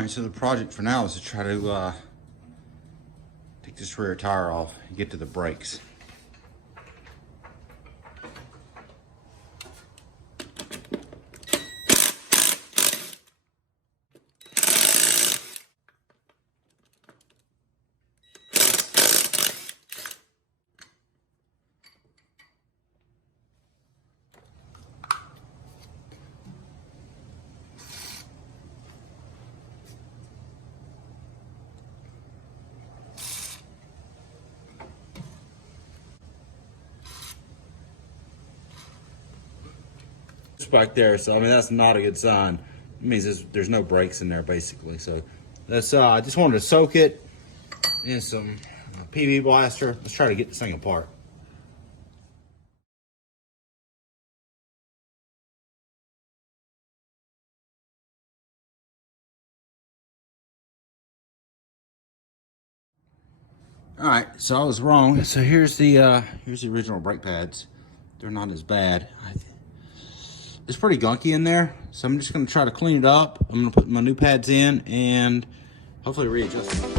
Alright, so the project for now is to try to take this rear tire off and get to the brakes. Back there, so I mean that's not a good sign. It means there's no brakes in there basically. So that's I just wanted to soak it in some PV blaster. Let's try to get this thing apart. All right, so I was wrong. So here's the original brake pads. They're not as bad. It's pretty gunky in there, so I'm just gonna try to clean it up. I'm gonna put my new pads in and hopefully readjust them.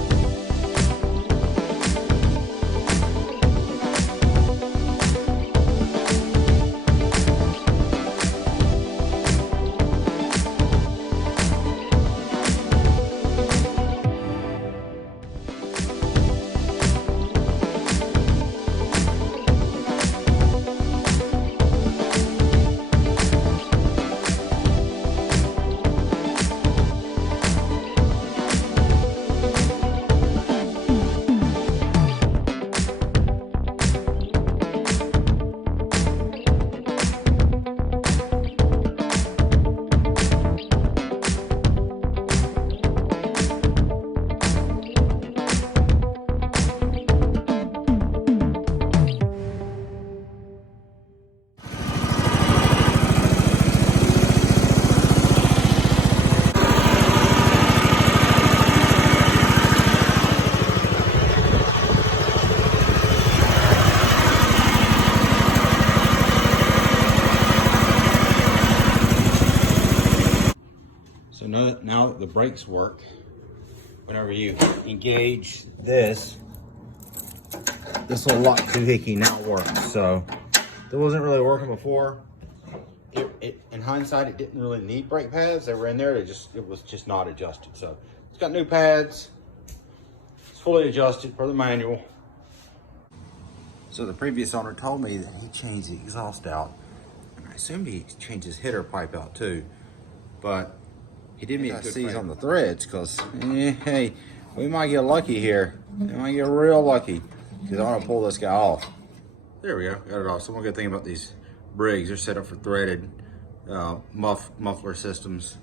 So now that the brakes work, whenever you engage this little lock doohickey now works. So it wasn't really working before. In hindsight, it didn't really need brake pads. They were in there. It was just not adjusted. So it's got new pads. It's fully adjusted per the manual. So the previous owner told me that he changed the exhaust out, and I assumed he changed his header pipe out too, but he didn't need to seize on the threads because, hey, we might get lucky here. We might get real lucky because I want to pull this guy off. There we go, got it off. So one good thing about these Briggs, they're set up for threaded muffler systems,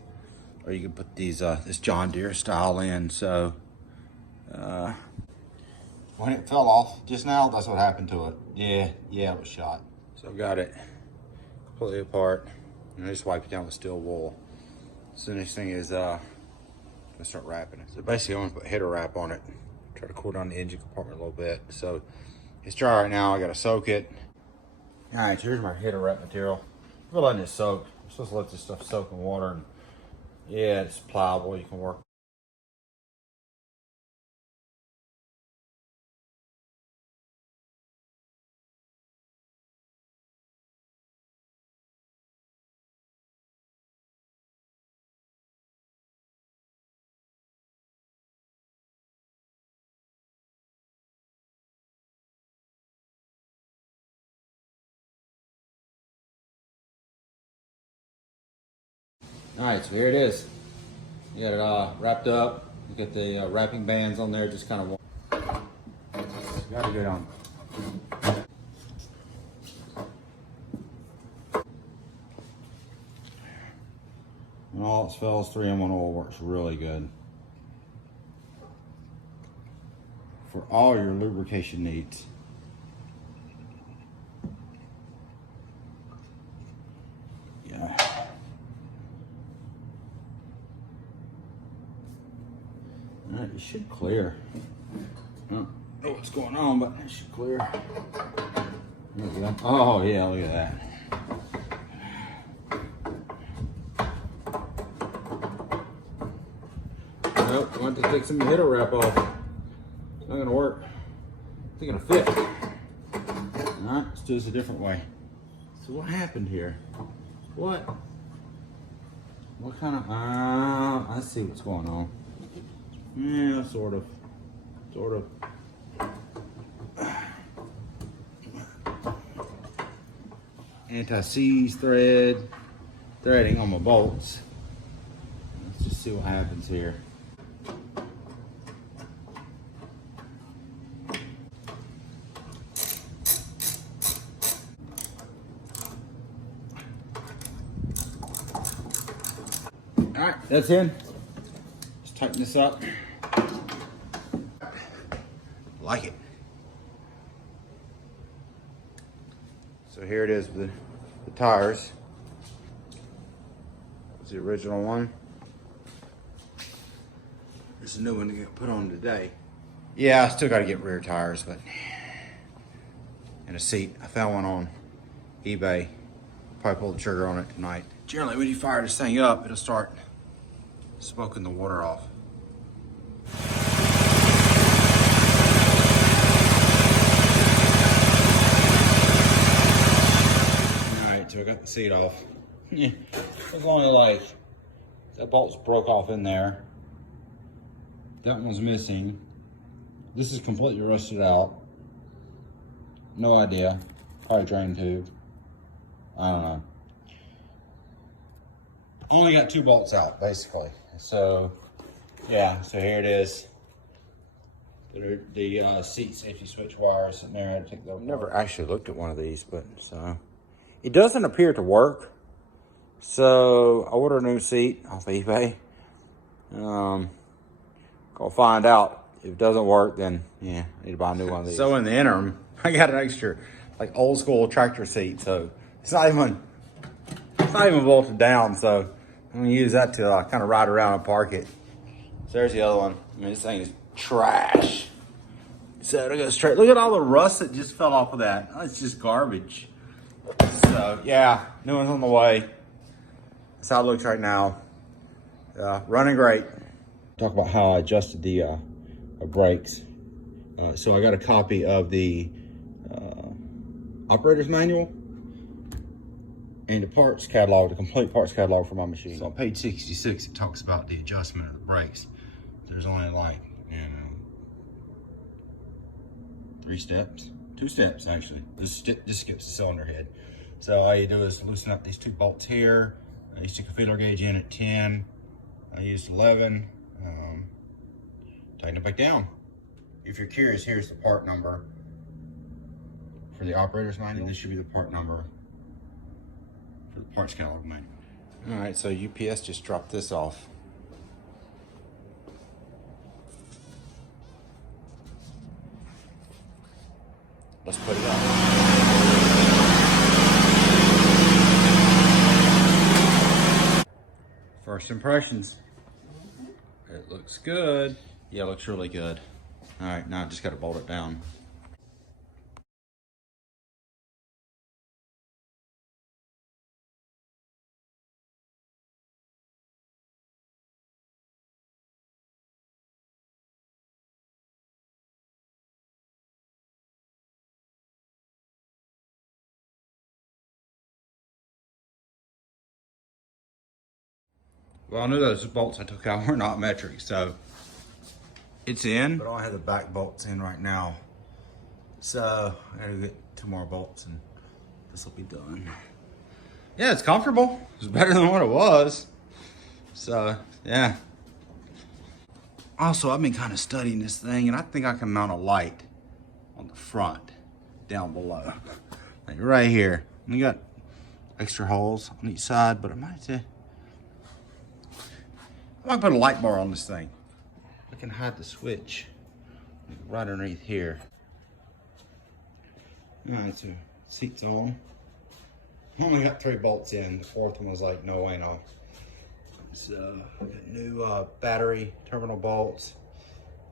or you can put these this John Deere style in. So when it fell off just now, that's what happened to it. Yeah, it was shot. So I've got it completely apart, and I just wipe it down with steel wool. So the next thing is I'm gonna start wrapping it. So basically I'm gonna put header wrap on it, try to cool down the engine compartment a little bit. So it's dry right now, I gotta soak it. All right, so here's my header wrap material. We're letting it soak. I'm supposed to let this stuff soak in water, and yeah, it's pliable, you can work. All right, so here it is. You got it wrapped up. You got the wrapping bands on there, just kind of. Got to get on. And all its fellas, 3-in-1 oil works really good for all your lubrication needs. Yeah. All right, it should clear. I don't know what's going on, but it should clear. There we go. Oh yeah, look at that. take some header wrap off. It's not gonna work. It's not gonna fit. All right, let's do this a different way. So what happened here? What kind of, I see what's going on. Yeah, sort of. Anti-seize threading on my bolts. Let's just see what happens here. All right, that's in. Let's tighten this up. Like it. So here it is with the tires. That's the original one. There's a new one to get put on today. Yeah, I still got to get rear tires, but and a seat. I found one on eBay. Probably pull the trigger on it tonight. Generally, when you fire this thing up, it'll start smoking the water off. So I got the seat off. Yeah, it was only like, that bolt's broke off in there. That one's missing. This is completely rusted out. No idea. Probably drain tube. I don't know. Only got 2 bolts out, basically. So, yeah, so here it is. The seat safety switch wires in there. I had to take those. Never actually looked at one of these, but so. It doesn't appear to work, so I ordered a new seat off eBay. Gonna find out. If it doesn't work, then yeah, I need to buy a new one of these. So in the interim, I got an extra, like, old school tractor seat. So it's not even bolted down. So I'm gonna use that to kind of ride around and park it. So there's the other one. I mean, this thing is trash. So I got straight. Look at all the rust that just fell off of that. Oh, it's just garbage. So yeah, new one's on the way. That's how it looks right now. Running great. Talk about how I adjusted the brakes. So I got a copy of the operator's manual and the parts catalog, the complete parts catalog for my machine. So on page 66, it talks about the adjustment of the brakes. There's only like, 3 steps. 2 steps actually. This skips the cylinder head. So all you do is loosen up these 2 bolts here. I stick a feeler gauge in at 10. I used 11. Tighten it back down. If you're curious, here's the part number for the operator's manual. This should be the part number for the parts catalog manual. All right, so UPS just dropped this off. Let's put it up. First impressions. It looks good. Yeah, it looks really good. All right, now I just got to bolt it down. Well, I knew those bolts I took out were not metric, so it's in. But I don't have the back bolts in right now. So I gotta get 2 more bolts and this will be done. Yeah, it's comfortable. It's better than what it was. So, yeah. Also, I've been kind of studying this thing and I think I can mount a light on the front down below. Like right here. And you got extra holes on each side, but I might put a light bar on this thing. I can hide the switch right underneath here. All right, so seat's on. I only got 3 bolts in. The 4th one was like, no way, no. So, I got new battery terminal bolts.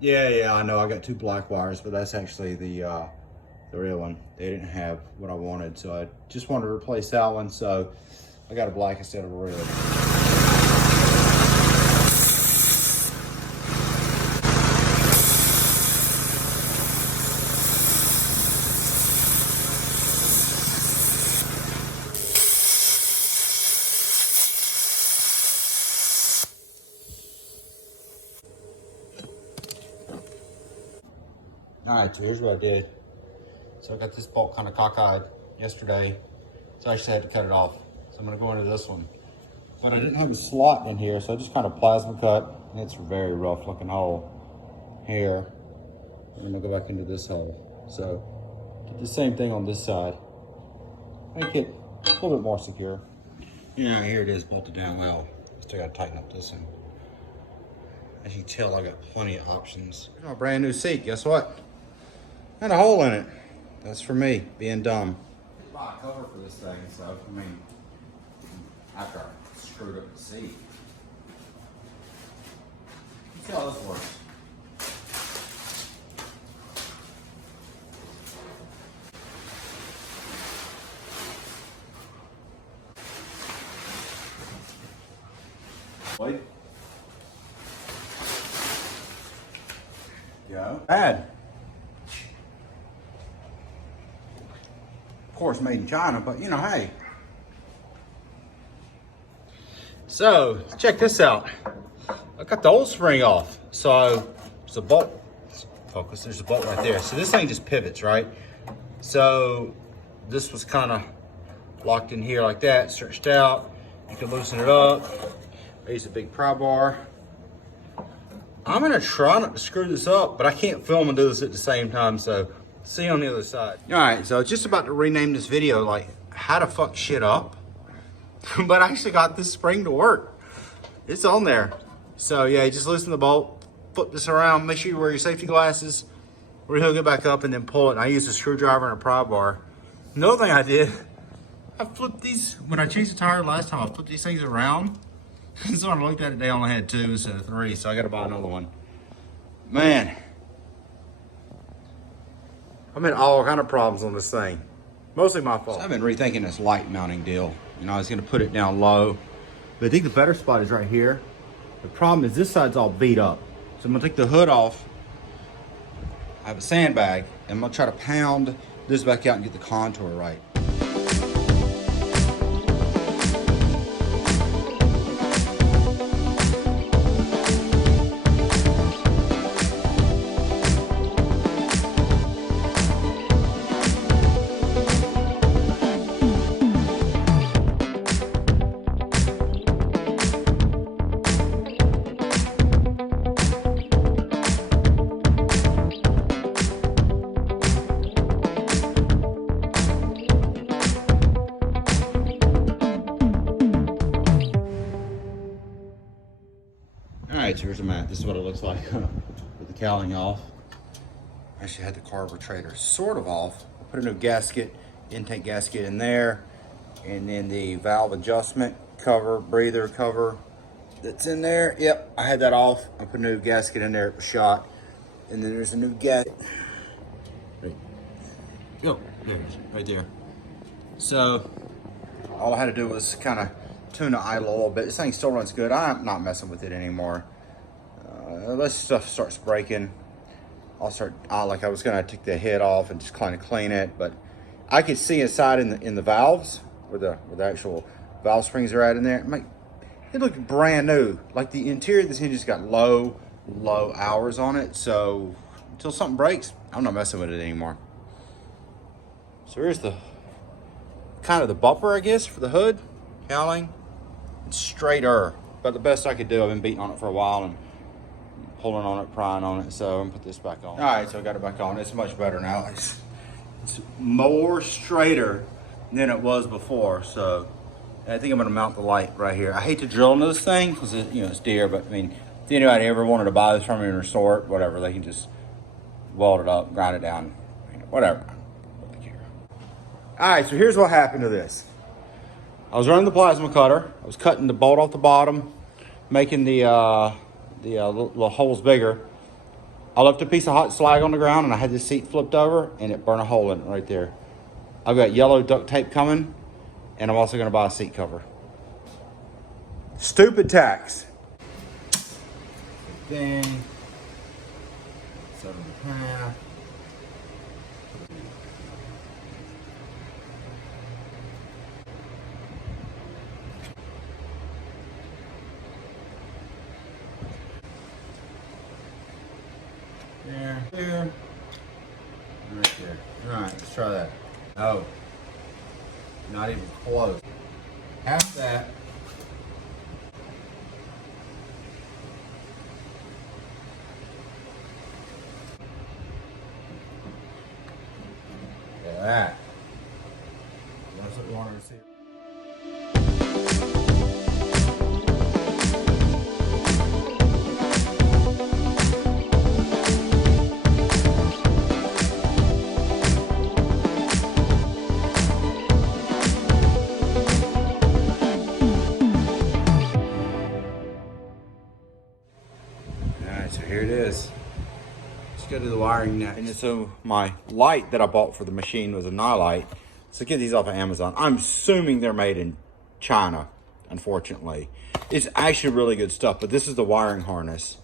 Yeah, I know I got 2 black wires, but that's actually the real one. They didn't have what I wanted, so I just wanted to replace that one, so I got a black instead of a red. All right, so here's what I did. So I got this bolt kind of cockeyed yesterday, so I actually had to cut it off. So I'm gonna go into this one. But I didn't have a slot in here, so I just kind of plasma cut. It's a very rough looking hole here. I'm gonna go back into this hole. So did the same thing on this side. Make it a little bit more secure. Yeah, here it is bolted down well. Still gotta tighten up this one. As you can tell, I got plenty of options. Here's my brand new seat, guess what? Got a hole in it. That's for me, being dumb. I bought a cover for this thing, so I mean, after I screwed up the seat. Let's see how this works. Wait. Go. Bad. Of course, made in China, but you know, hey. So, check this out. I got the old spring off. So, there's a bolt. Focus, there's a bolt right there. So this thing just pivots, right? So, this was kind of locked in here like that, stretched out. You can loosen it up. I use a big pry bar. I'm gonna try not to screw this up, but I can't film and do this at the same time, so see you on the other side. All right, so just about to rename this video like how to fuck shit up, but I actually got this spring to work. It's on there. So yeah, you just loosen the bolt, flip this around, make sure you wear your safety glasses, rehook it back up and then pull it. And I use a screwdriver and a pry bar. Another thing I did, I flipped these, when I changed the tire last time, I flipped these things around. So when I looked at it, they only had 2 instead of 3, so I gotta buy another one. Man, I'm in all kind of problems on this thing. Mostly my fault. So I've been rethinking this light mounting deal. You know, I was gonna put it down low, but I think the better spot is right here. The problem is this side's all beat up. So I'm gonna take the hood off. I have a sandbag, and I'm gonna try to pound this back out and get the contour right. Alright, so here's a mat. This is what it looks like with the cowling off. I actually had the carburetor sort of off. I put a new gasket, intake gasket in there, and then the valve adjustment cover, breather cover that's in there. Yep, I had that off. I put a new gasket in there, it was shot. And then there's a new gasket. Oh, there it is, right there. So, all I had to do was kind of tune the idle a little bit. This thing still runs good. I'm not messing with it anymore. Unless stuff starts breaking, like I was gonna take the head off and just kind of clean it, but I could see inside in the valves where the actual valve springs are at in there. It looked brand new. Like the interior of this hinge has got low hours on it. So until something breaks, I'm not messing with it anymore. So here's the kind of the bumper, I guess, for the hood cowling. It's straighter, but the best I could do. I've been beating on it for a while and pulling on it, prying on it. So I'm gonna put this back on. All right, so I got it back on. It's much better now. It's more straighter than it was before. So I think I'm gonna mount the light right here. I hate to drill into this thing because it's Deere, but I mean, if anybody ever wanted to buy this from me in a resort, whatever, they can just weld it up, grind it down, whatever. All right, so here's what happened to this. I was running the plasma cutter. I was cutting the bolt off the bottom, making the little holes bigger. I left a piece of hot slag on the ground and I had this seat flipped over and it burned a hole in it right there. I've got yellow duct tape coming and I'm also gonna buy a seat cover. Stupid tax. Thing. 7.5. There. Not even close. Half that. Look at that. That's what we wanted to see. Alright, so here it is. Let's go to the wiring next. And so my light that I bought for the machine was a nightlight. So get these off of Amazon. I'm assuming they're made in China, unfortunately. It's actually really good stuff, but this is the wiring harness.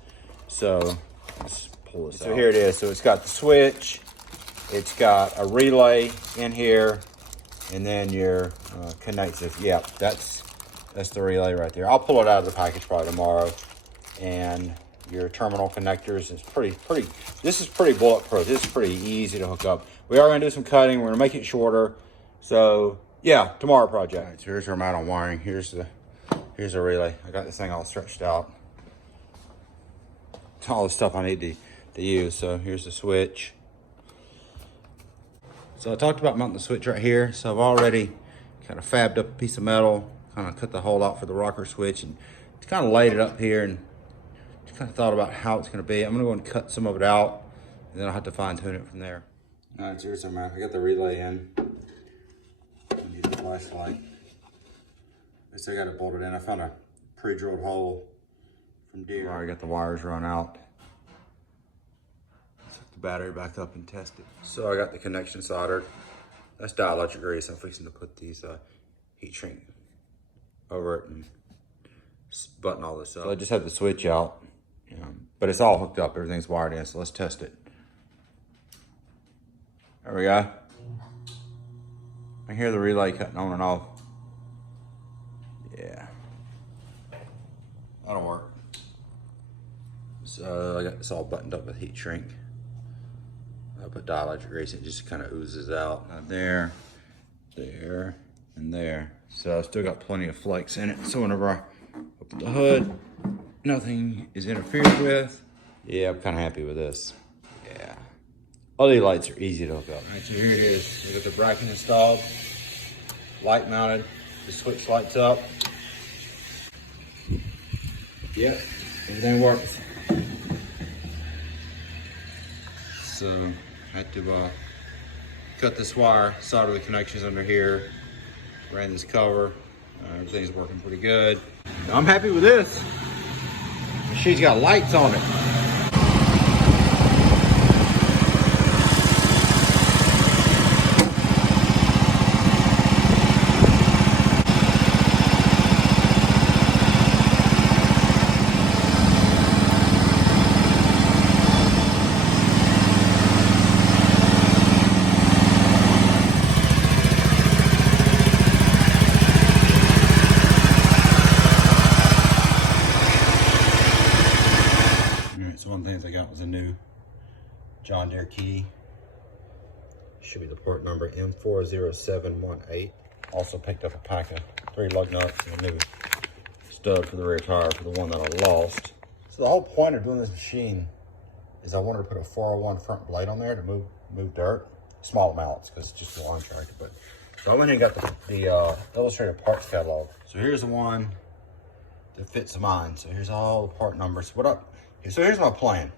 So let's pull this out. So here it is. So it's got the switch, it's got a relay in here, and then your connectors. Yeah, that's the relay right there. I'll pull it out of the package probably tomorrow. And your terminal connectors is pretty, this is pretty bulletproof. This is pretty easy to hook up. We are gonna do some cutting. We're gonna make it shorter. So yeah, tomorrow project. All right, so here's where I'm at on wiring. Here's the relay. I got this thing all stretched out. It's all the stuff I need to use. So here's the switch. So I talked about mounting the switch right here. So I've already kind of fabbed up a piece of metal, kind of cut the hole out for the rocker switch, and just kind of laid it up here and just kind of thought about how it's going to be. I'm going to go and cut some of it out, and then I'll have to fine tune it from there. All right, so here's some. I got the relay in. I need a flashlight. I guess I got it bolted in. I found a pre-drilled hole from Deere. I got the wires run out. Hook the battery back up and test it. So I got the connection soldered. That's dielectric grease. I'm fixing to put these heat shrink over it and button all this up. So I just have the switch out, but it's all hooked up. Everything's wired in, so let's test it. There we go. I hear the relay cutting on and off. Yeah, that'll work. So I got this all buttoned up with heat shrink. I put dielectric grease, it just kind of oozes out. There, there, and there. So I've still got plenty of flakes in it. So whenever I open the hood, nothing is interfered with. Yeah, I'm kind of happy with this. Yeah. LED lights are easy to hook up. All right, so here it is. We got the bracket installed, light mounted. The switch lights up. Yep, everything works. So I had to cut this wire, solder the connections under here, ran this cover. Everything's working pretty good. I'm happy with this. She's got lights on it. One of the things I got was a new John Deere key. Should be the port number M40718. Also picked up a pack of 3 lug nuts and a new stud for the rear tire for the one that I lost. So the whole point of doing this machine is I wanted to put a 401 front blade on there to move dirt, small amounts because it's just a lawn tractor. But so I went and got the illustrated parts catalog. So here's the one that fits mine. So here's all the part numbers. So here's my plan.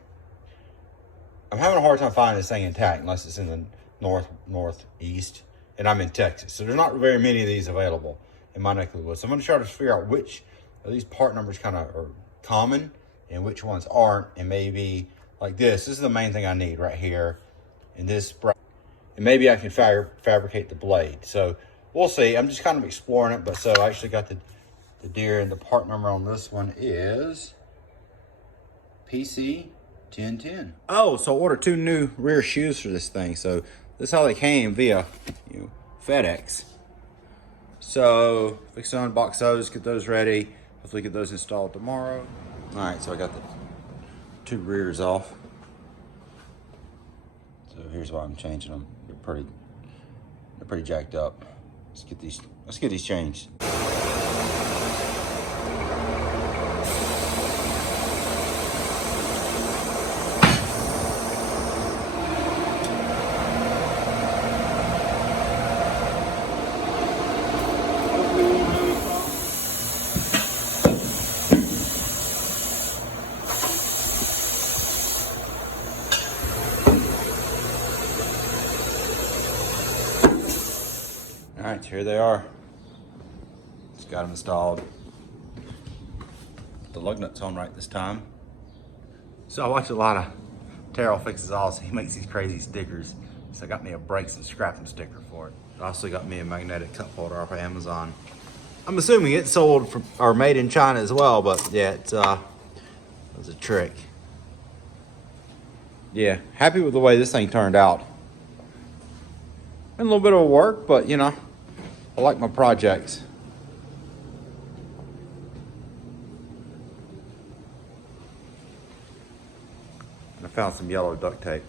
I'm having a hard time finding this thing intact unless it's in the northeast, and I'm in Texas. So there's not very many of these available in my neck of the woods. So I'm gonna try to figure out which of these part numbers kind of are common and which ones aren't, and maybe like this. This is the main thing I need right here, and this, and maybe I can fabricate the blade. So we'll see. I'm just kind of exploring it, but so I actually got the Deere, and the part number on this one is PC 1010. Oh, so I ordered 2 new rear shoes for this thing. So this is how they came via FedEx. So fix to unbox those, get those ready. Hopefully get those installed tomorrow. All right, so I got the 2 rears off. So here's why I'm changing them. They're pretty jacked up. Let's get these changed. All right, here they are. Just got them installed. The lug nut's on right this time. So I watch a lot of Terrell Fixes All, so he makes these crazy stickers. So I got me a brakes and scrapping sticker for it. I also got me a magnetic cup holder off of Amazon. I'm assuming it's sold from, or made in China as well, but yeah, it was a trick. Yeah, happy with the way this thing turned out. Been a little bit of work, but you know, I like my projects. I found some yellow duct tape.